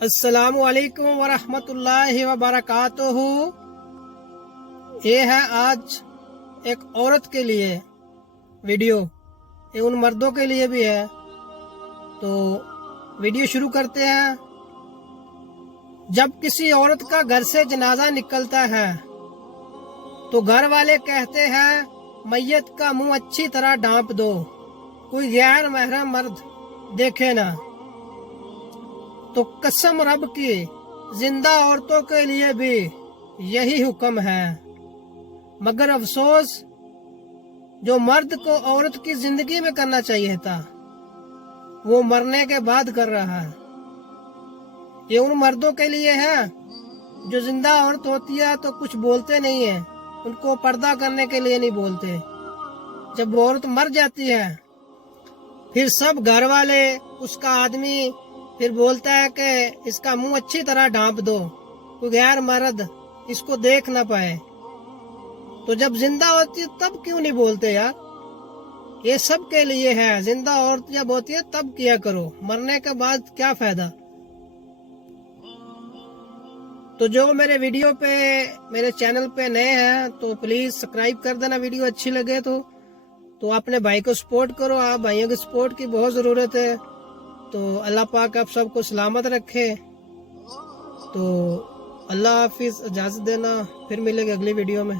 السلام علیکم ورحمۃ اللہ وبرکاتہ۔ یہ ہے آج ایک عورت کے لیے ویڈیو، یہ ان مردوں کے لیے بھی ہے، تو ویڈیو شروع کرتے ہیں۔ جب کسی عورت کا گھر سے جنازہ نکلتا ہے تو گھر والے کہتے ہیں میت کا منہ اچھی طرح ڈھانپ دو، کوئی غیر محرم مرد دیکھے نہ۔ تو قسم رب کی زندہ عورتوں کے لیے بھی یہی حکم ہے، مگر افسوس جو مرد کو عورت کی زندگی میں کرنا چاہیے تھا وہ مرنے کے بعد کر رہا ہے۔ یہ ان مردوں کے لیے ہے جو زندہ عورت ہوتی ہے تو کچھ بولتے نہیں ہیں، ان کو پردہ کرنے کے لیے نہیں بولتے۔ جب وہ عورت مر جاتی ہے پھر سب گھر والے، اس کا آدمی پھر بولتا ہے کہ اس کا منہ اچھی طرح ڈھانپ دو، کوئی غیر مرد اس کو دیکھ نہ پائے۔ تو جب زندہ ہوتی ہے تب کیوں نہیں بولتے یار؟ یہ سب کے لیے ہے، زندہ عورت جب ہوتی ہے تب کیا کرو، مرنے کے بعد کیا فائدہ۔ تو جو میرے ویڈیو پہ، میرے چینل پہ نئے ہیں تو پلیز سبسکرائب کر دینا، ویڈیو اچھی لگے تو اپنے بھائی کو سپورٹ کرو، آپ بھائیوں کی سپورٹ کی بہت ضرورت ہے۔ تو اللہ پاک آپ سب کو سلامت رکھے۔ تو اللہ حافظ، اجازت دینا، پھر ملیں گے اگلی ویڈیو میں۔